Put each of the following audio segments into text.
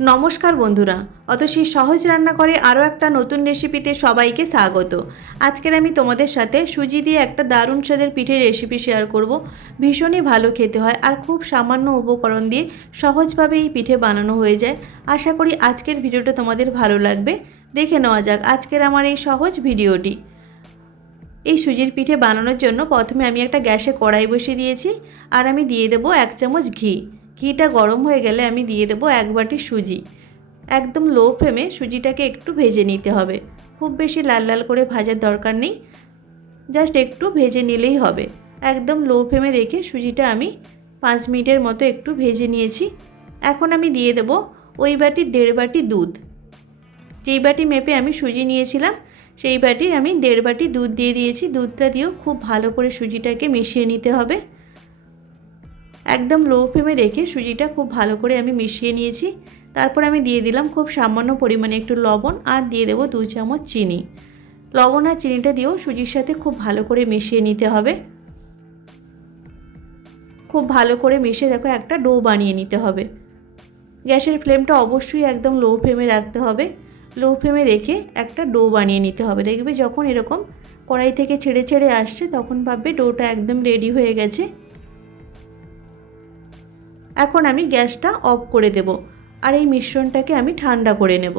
নমস্কার বন্ধুরা, অতসী সহজ রান্না করে আরও একটা নতুন রেসিপিতে সবাইকে স্বাগত। আজকের আমি তোমাদের সাথে সুজি দিয়ে একটা দারুণ স্বাদের পিঠের রেসিপি শেয়ার করব। ভীষণই ভালো খেতে হয় আর খুব সামান্য উপকরণ দিয়ে সহজভাবে এই পিঠে বানানো হয়ে যায়। আশা করি আজকের ভিডিওটা তোমাদের ভালো লাগবে। দেখে নেওয়া যাক আজকের আমার এই সহজ ভিডিওটি। এই সুজির পিঠে বানানোর জন্য প্রথমে আমি একটা গ্যাসে কড়াই বসিয়ে দিয়েছি আর আমি দিয়ে দেবো 1 চামচ ঘি। ঘিটা গরম হয়ে গেলে আমি দিয়ে দেবো 1 বাটি সুজি। একদম লো ফ্লেমে সুজিটাকে একটু ভেজে নিতে হবে। খুব বেশি লাল লাল করে ভাজার দরকার নেই, জাস্ট একটু ভেজে নিলেই হবে। একদম লো ফ্লেমে রেখে সুজিটা আমি 5 মিনিটের মতো একটু ভেজে নিয়েছি। এখন আমি দিয়ে দেবো ওই বাটির 1.5 বাটি দুধ। যেই বাটি মেপে আমি সুজি নিয়েছিলাম সেই বাটির আমি 1.5 বাটি দুধ দিয়ে দিয়েছি। দুধটা দিয়েও খুব ভালো করে সুজিটাকে মিশিয়ে নিতে হবে। একদম লো ফ্লেমে রেখে সুজিটা খুব ভালো করে আমি মিশিয়ে নিয়েছি। তারপর আমি দিয়ে দিলাম খুব সামান্য পরিমাণে একটু লবণ আর দিয়ে দেবো 2 চামচ চিনি। লবণ আর চিনিটা দিয়েও সুজির সাথে খুব ভালো করে মিশিয়ে নিতে হবে। খুব ভালো করে মিশিয়ে দেখো একটা ডো বানিয়ে নিতে হবে। গ্যাসের ফ্লেমটা অবশ্যই একদম লো ফ্লেমে রাখতে হবে। লো ফ্লেমে রেখে একটা ডো বানিয়ে নিতে হবে। দেখবে যখন এরকম কড়াই থেকে ছেড়ে ছেড়ে আসছে তখন ভাববে ডোটা একদম রেডি হয়ে গেছে। এখন আমি গ্যাসটা অফ করে দেব আর এই মিশ্রণটাকে আমি ঠান্ডা করে নেব।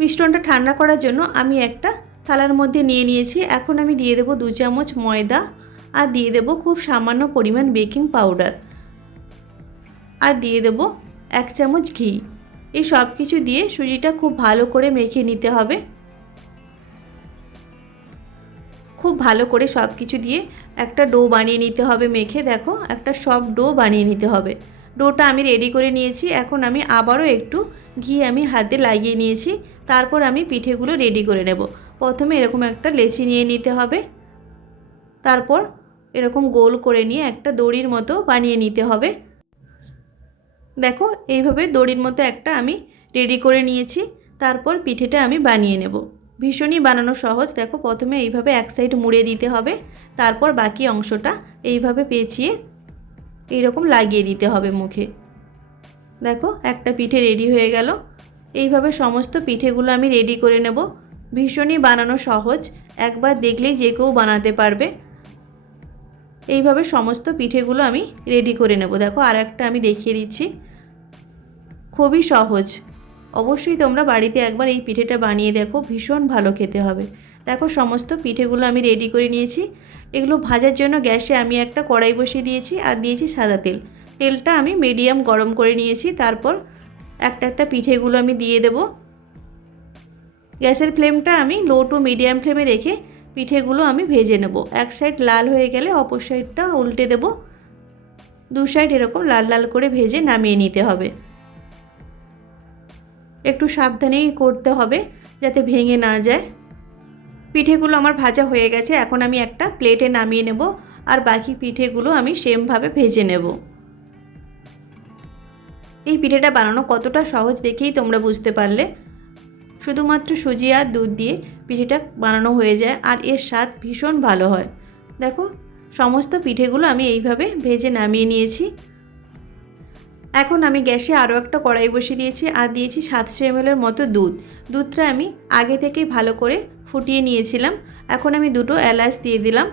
মিশ্রণটা ঠান্ডা করার জন্য আমি একটা থালার মধ্যে নিয়ে নিয়েছি। এখন আমি দিয়ে দেব 2 চামচ ময়দা আর দিয়ে দেব খুব সামান্য পরিমাণ বেকিং পাউডার আর দিয়ে দেব 1 চামচ ঘি। এই সব কিছু দিয়ে সুজিটা খুব ভালো করে মেখে নিতে হবে। খুব ভালো করে সব কিছু দিয়ে একটা ডো বানিয়ে নিতে হবে। মেখে দেখো একটা সফট ডো বানিয়ে নিতে হবে। ডোটা আমি রেডি করে নিয়েছি। এখন আমি আবারও একটু ঘি আমি হাতে লাগিয়ে নিয়েছি। তারপর আমি পিঠেগুলো রেডি করে নেব। প্রথমে এরকম একটা লেচি নিয়ে নিতে হবে, তারপর এরকম গোল করে নিয়ে একটা দড়ির মতো বানিয়ে নিতে হবে। দেখো এইভাবে দড়ির মতো একটা আমি রেডি করে নিয়েছি। তারপর পিঠেটা আমি বানিয়ে নেব। ভীষণই বানানো সহজ। দেখো প্রথমে এইভাবে এক সাইড মুড়ে দিতে হবে, তারপর বাকি অংশটা এইভাবে পেঁচিয়ে এইরকম লাগিয়ে দিতে হবে মুখে। দেখো একটা পিঠে রেডি হয়ে গেল। এইভাবে সমস্ত পিঠেগুলো আমি রেডি করে নেব। ভীষণই বানানো সহজ, একবার দেখলেই যে কেউ বানাতে পারবে। এইভাবে সমস্ত পিঠেগুলো আমি রেডি করে নেব। দেখো আর একটা আমি দেখিয়ে দিচ্ছি, খুবই সহজ। অবশ্যই তোমরা বাড়িতে একবার এই পিঠেটা বানিয়ে দেখো, ভীষণ ভালো খেতে হবে। দেখো সমস্ত পিঠেগুলো আমি রেডি করে নিয়েছি। এগুলো ভাজার জন্য গ্যাসে আমি একটা কড়াই বসিয়ে দিয়েছি আর দিয়েছি সাদা তেল। তেলটা আমি মিডিয়াম গরম করে নিয়েছি। তারপর একটা একটা পিঠেগুলো আমি দিয়ে দেব। গ্যাসের ফ্লেমটা আমি লো টু মিডিয়াম ফ্লেমে রেখে পিঠেগুলো আমি ভেজে নেব। এক সাইড লাল হয়ে গেলে অপর সাইডটা উল্টে দেব। দু সাইড এরকম লাল লাল করে ভেজে নামিয়ে নিতে হবে। একটু সাবধানেই করতে হবে যাতে ভেঙে না যায়। পিঠেগুলো আমার ভাজা হয়ে গেছে। এখন আমি একটা প্লেটে নামিয়ে নেব আর বাকি পিঠেগুলো আমি সেমভাবে ভেজে নেব। এই পিঠেটা বানানো কতটা সহজ দেখেই তোমরা বুঝতে পারলে। শুধুমাত্র সুজি আর দুধ দিয়ে পিঠেটা বানানো হয়ে যায় আর এর স্বাদ ভীষণ ভালো হয়। দেখো সমস্ত পিঠেগুলো আমি এইভাবে ভেজে নামিয়ে নিয়েছি। এখন আমি গ্যাসে আরও একটা কড়াই বসিয়ে দিয়েছি আর দিয়েছি 700 ml মতো দুধ। দুধটা আমি আগে থেকেই ভালো করে ফুটিয়ে নিয়েছিলাম। এখন আমি 2টো এলাচ দিয়ে দিলাম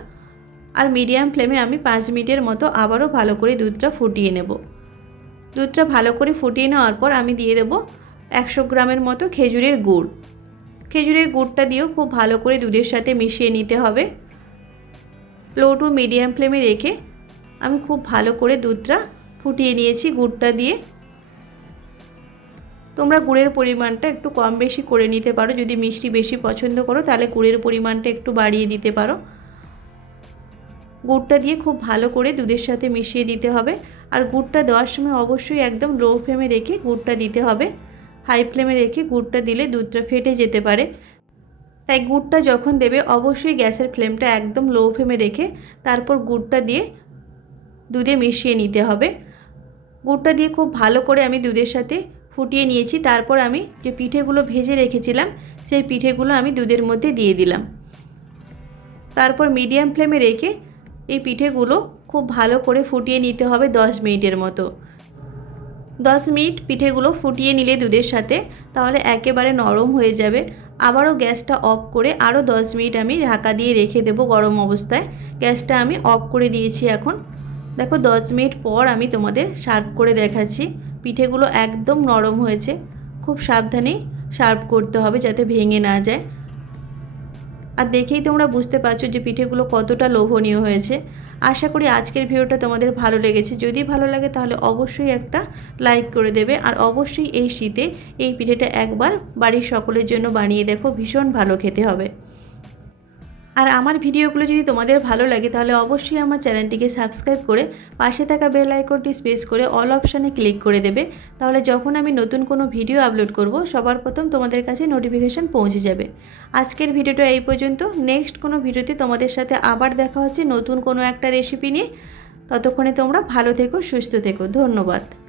আর মিডিয়াম ফ্লেমে আমি 5 মিনিটের মতো আবারও ভালো করে দুধটা ফুটিয়ে নেব। দুধটা ভালো করে ফুটিয়ে নেওয়ার পর আমি দিয়ে দেব 100 গ্রামের মতো খেজুরের গুড়। খেজুরের গুড়টা দিয়েও খুব ভালো করে দুধের সাথে মিশিয়ে নিতে হবে। লো টু মিডিয়াম ফ্লেমে রেখে আমি খুব ভালো করে দুধটা ফুটিয়ে নিয়েছি গুড়টা দিয়ে। তোমরা গুড়ের পরিমাণটা একটু কম বেশি করে নিতে পারো। যদি মিষ্টি বেশি পছন্দ করো তাহলে গুড়ের পরিমাণটা একটু বাড়িয়ে দিতে পারো। গুড়টা দিয়ে খুব ভালো করে দুধের সাথে মিশিয়ে দিতে হবে। আর গুড়টা দেওয়ার সময় অবশ্যই একদম লো ফ্লেমে রেখে গুড়টা দিতে হবে। হাই ফ্লেমে রেখে গুড়টা দিলে দুধটা ফেটে যেতে পারে। তাই গুড়টা যখন দেবে অবশ্যই গ্যাসের ফ্লেমটা একদম লো ফ্লেমে রেখে তারপর গুড়টা দিয়ে দুধে মিশিয়ে নিতে হবে। গুড়টা দিয়ে খুব ভালো করে আমি দুধের সাথে ফুটিয়ে নিয়েছি। তারপর আমি যে পিঠেগুলো ভেজে রেখেছিলাম সেই পিঠেগুলো আমি দুধের মধ্যে দিয়ে দিলাম। তারপর মিডিয়াম ফ্লেমে রেখে এই পিঠেগুলো খুব ভালো করে ফুটিয়ে নিতে হবে 10 মিনিটের মতো। 10 মিনিট পিঠেগুলো ফুটিয়ে নিলে দুধের সাথে তাহলে একেবারে নরম হয়ে যাবে। আবারও গ্যাসটা অফ করে আরও 10 মিনিট আমি ঢাকা দিয়ে রেখে দেবো গরম অবস্থায়। গ্যাসটা আমি অফ করে দিয়েছি এখন। দেখো 10 মিনিট পর আমি তোমাদের সার্ভ করে দেখাচ্ছি। পিঠেগুলো একদম নরম হয়েছে। খুব সাবধানে সার্ভ করতে হবে যাতে ভেঙে না যায়। আর দেখেই তোমরা বুঝতে পারছো যে পিঠেগুলো কতটা লোভনীয় হয়েছে। আশা করি আজকের ভিডিওটা তোমাদের ভালো লেগেছে। যদি ভালো লাগে তাহলে অবশ্যই একটা লাইক করে দেবে। আর অবশ্যই এই শীতে এই পিঠেটা একবার বাড়ির সকলের জন্য বানিয়ে দেখো, ভীষণ ভালো খেতে হবে। আর আমার ভিডিওগুলো যদি তোমাদের ভালো লাগে তাহলে অবশ্যই আমার চ্যানেলটিকে সাবস্ক্রাইব করে পাশে থাকা বেল আইকনটি প্রেস করে অল অপশানে ক্লিক করে দেবে। তাহলে যখন আমি নতুন কোনো ভিডিও আপলোড করব সবার প্রথম তোমাদের কাছে নোটিফিকেশান পৌঁছে যাবে। আজকের ভিডিওটা এই পর্যন্ত। নেক্সট কোনো ভিডিওতে তোমাদের সাথে আবার দেখা হচ্ছে নতুন কোনো একটা রেসিপি নিয়ে। ততক্ষণে তোমরা ভালো থেকো, সুস্থ থেকো। ধন্যবাদ।